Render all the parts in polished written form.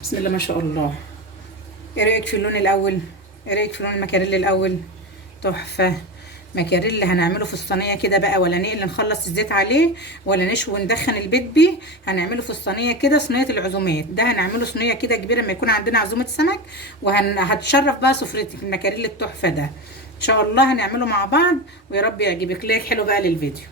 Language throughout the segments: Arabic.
بسم الله ما شاء الله. ايه رايك في اللون الاول؟ ايه رايك في لون المكاريل الاول؟ تحفه. مكاريل هنعمله في الصينيه كده بقى، ولا نقل نخلص الزيت عليه ولا نشوي وندخن البيت بيه. هنعمله في الصينيه كده، صينيه العزومات ده هنعمله صينيه كده كبيره لما يكون عندنا عزومه سمك، وهتشرف بقى سفرتك المكاريل التحفه ده. ان شاء الله هنعمله مع بعض، ويا رب يعجبك. لايك حلو بقى للفيديو.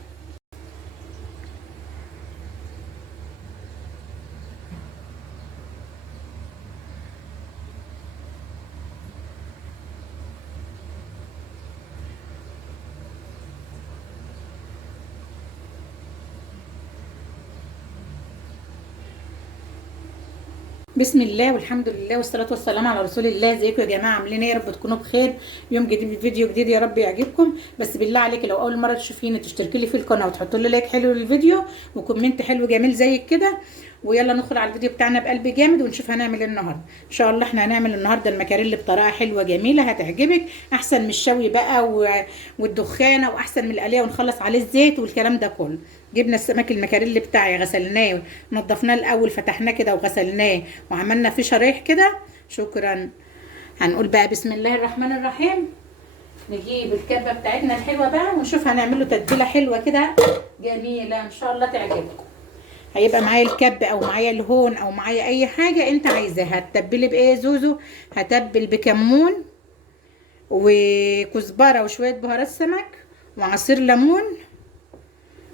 بسم الله والحمد لله والصلاة والسلام على رسول الله. ازيكم يا جماعة؟ عاملين ايه؟ يا رب تكونوا بخير. يوم جديد فيديو جديد، يا رب يعجبكم. بس بالله عليك لو اول مرة تشوفيني تشتركي لي في القناة وتحطوا لي لايك حلو للفيديو وكومنت حلو جميل زي كده. ويلا ندخل على الفيديو بتاعنا بقلب جامد ونشوف هنعمل ايه النهارده. ان شاء الله احنا هنعمل النهارده المكاريل بطريقه حلوه جميله هتعجبك، احسن من الشوي بقى والدخانه، واحسن من القليه ونخلص عليه الزيت والكلام ده كله. جبنا السمك المكاريل بتاعي، غسلناه ونضفناه الاول، فتحناه كده وغسلناه وعملنا فيه شرايح كده. شكرا. هنقول بقى بسم الله الرحمن الرحيم. نجيب الكبه بتاعتنا الحلوه بقى ونشوف هنعمل له تتبيله حلوه كده جميله ان شاء الله تعجبكم. هيبقى معايا الكب او معايا الهون او معايا اي حاجه انت عايزاها. هتتبلي بايه يا زوزو؟ هتبل بكمون وكزبره وشويه بهارات سمك وعصير ليمون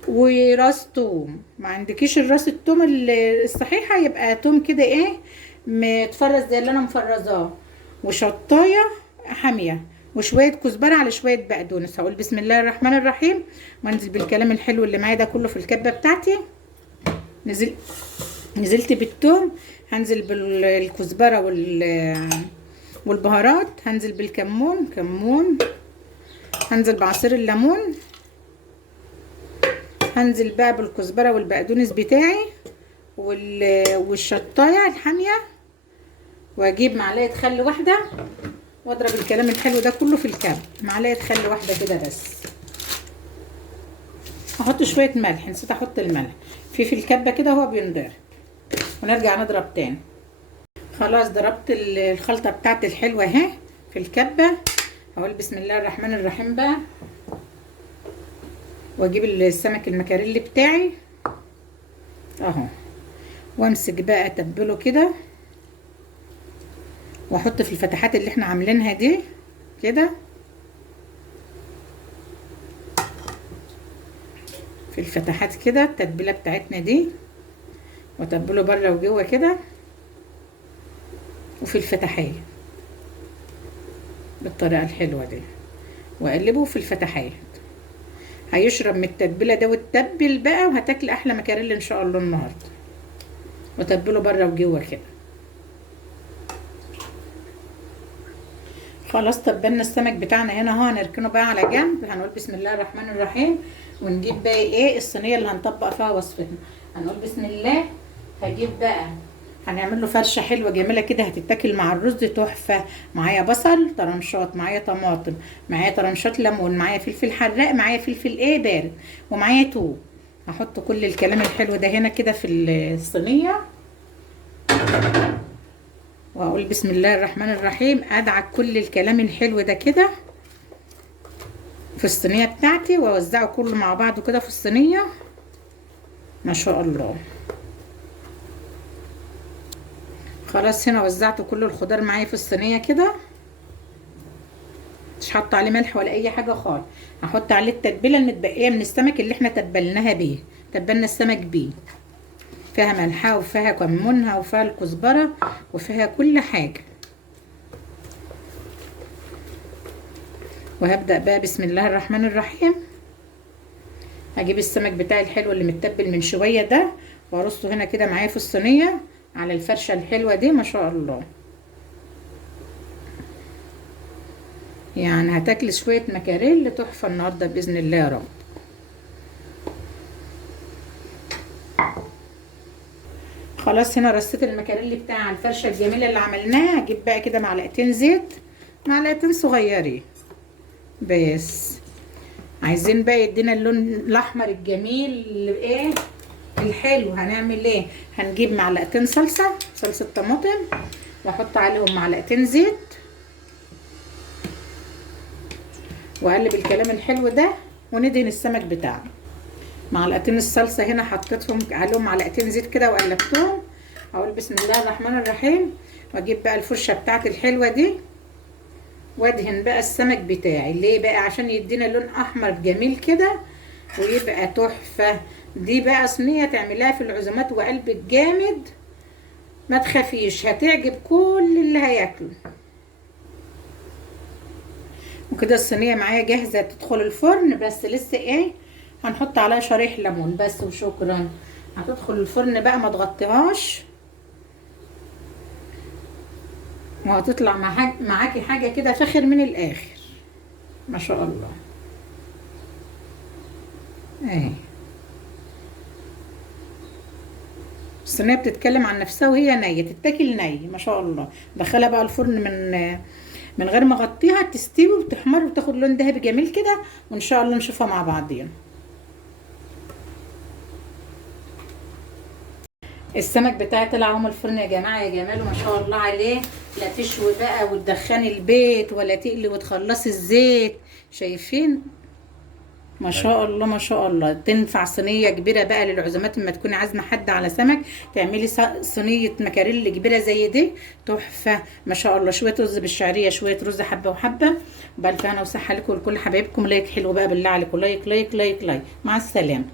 وراس توم. ما عندكيش الراس التوم الصحيحه، يبقى توم كده ايه متفرز زي اللي انا مفرزاه، وشطايه حاميه، وشويه كزبره على شويه بقدونس. هقول بسم الله الرحمن الرحيم وانزل بالكلام الحلو اللي معايا ده كله في الكبه بتاعتي. نزلت بالثوم، هنزل بالكزبره والبهارات، هنزل بالكمون، هنزل بعصير الليمون، هنزل بقى بالكزبره والبقدونس بتاعي والشطايه الحاميه، واجيب معلقه خل واحده واضرب الكلام الحلو ده كله في الكب. معلقه خل واحده كده بس. احط شويه ملح، نسيت احط الملح في الكبه كده هو بينضرب، ونرجع نضرب تاني. خلاص ضربت الخلطه بتاعتي الحلوه اهي في الكبه. هقول بسم الله الرحمن الرحيم بقى، واجيب السمك المكاريلي بتاعي اهو، وامسك بقى اتبله كده، واحط في الفتحات اللي احنا عاملينها دي كده، في الفتحات كده التتبيله بتاعتنا دي، واتبله بره وجوه كده، وفي الفتحات بالطريقه الحلوه دي، واقلبه في الفتحات. هيشرب من التتبيله ده وتتبل بقى، وهتاكل احلى مكاريل ان شاء الله النهارده. وتبله بره وجوه كده. خلاص تبلنا السمك بتاعنا هنا اهو، هنركنه بقى على جنب. هنقول بسم الله الرحمن الرحيم ونجيب بقى ايه الصينيه اللي هنطبق فيها وصفتنا. هنقول بسم الله. هجيب بقى، هنعمل له فرشه حلوه جميله كده هتتاكل مع الرز تحفه. معايا بصل طرنشات، معايا طماطم، معايا طرنشات ليمون، معايا فلفل حراق، معايا فلفل ايه بارد، ومعايا توم. هحط كل الكلام الحلو ده هنا كده في الصينيه، واقول بسم الله الرحمن الرحيم. ادعك كل الكلام الحلو ده كده في الصينيه بتاعتي، واوزعه كله مع بعضه كده في الصينيه ما شاء الله. خلاص هنا وزعت كل الخضار معايا في الصينيه كده، مش حاطه عليه ملح ولا اي حاجه خالص. هحط عليه التتبيله المتبقيه من السمك اللي احنا تبلناها بيه، تبلنا السمك بيه، فيها ملحها وفيها كمونها وفيها الكزبره وفيها كل حاجه. وهبدأ بقى بسم الله الرحمن الرحيم. هجيب السمك بتاعي الحلو اللي متبل من شوية ده، وارصه هنا كده معايا في الصينية على الفرشة الحلوة دي ما شاء الله. يعني هتاكل شوية مكاريل تحفة النهاردة بإذن الله يا رب. خلاص هنا رصيت المكاريل بتاعي على الفرشة الجميلة اللي عملناها. هجيب بقى كده معلقتين زيت، معلقتين صغيرين بس. عايزين بقى يدينا اللون الاحمر الجميل اللي ايه الحلو هنعمل ايه؟ هنجيب معلقتين صلصه طماطم، واحط عليهم معلقتين زيت، واقلب الكلام الحلو ده وندهن السمك بتاعنا. معلقتين الصلصه هنا حطيتهم عليهم معلقتين زيت كده وقلبتهم. اقول بسم الله الرحمن الرحيم، واجيب بقى الفرشه بتاعتي الحلوه دي وادهن بقى السمك بتاعي. ليه بقى؟ عشان يدينا لون احمر جميل كده ويبقى تحفه. دي بقى صينيه تعملها في العزومات وقلبك جامد، ما تخافيش هتعجب كل اللي هياكله. وكده الصينيه معايا جاهزه تدخل الفرن، بس لسه ايه، هنحط عليها شريح ليمون بس وشكرا. هتدخل الفرن بقى، ما تغطيهاش، وهتطلع معاكي حاجه كده فاخر من الاخر ما شاء الله. اهي الصينيه بتتكلم عن نفسها وهي نيه، تتاكل نيه ما شاء الله. دخلها بقى الفرن من غير ما اغطيها، تستوي وتحمر وتاخد لون ذهبي جميل كده، وان شاء الله نشوفها مع بعضين. السمك بتاعي طلع اهو من الفرن يا جماعه، يا جماله ما شاء الله عليه. لا تشوي بقى وتدخني البيت، ولا تقلي وتخلصي الزيت. شايفين ما شاء الله ما شاء الله. تنفع صينيه كبيره بقى للعزومات، اما تكوني عازمه حد على سمك تعملي صينيه مكاريل كبيره زي دي تحفه ما شاء الله. شويه رز بالشعريه، شويه رز حبه وحبه، وبالف هنا وصحه لكم ولكل حبايبكم. لايك حلو بقى بالله عليكم، لايك لايك لايك لايك. مع السلامه.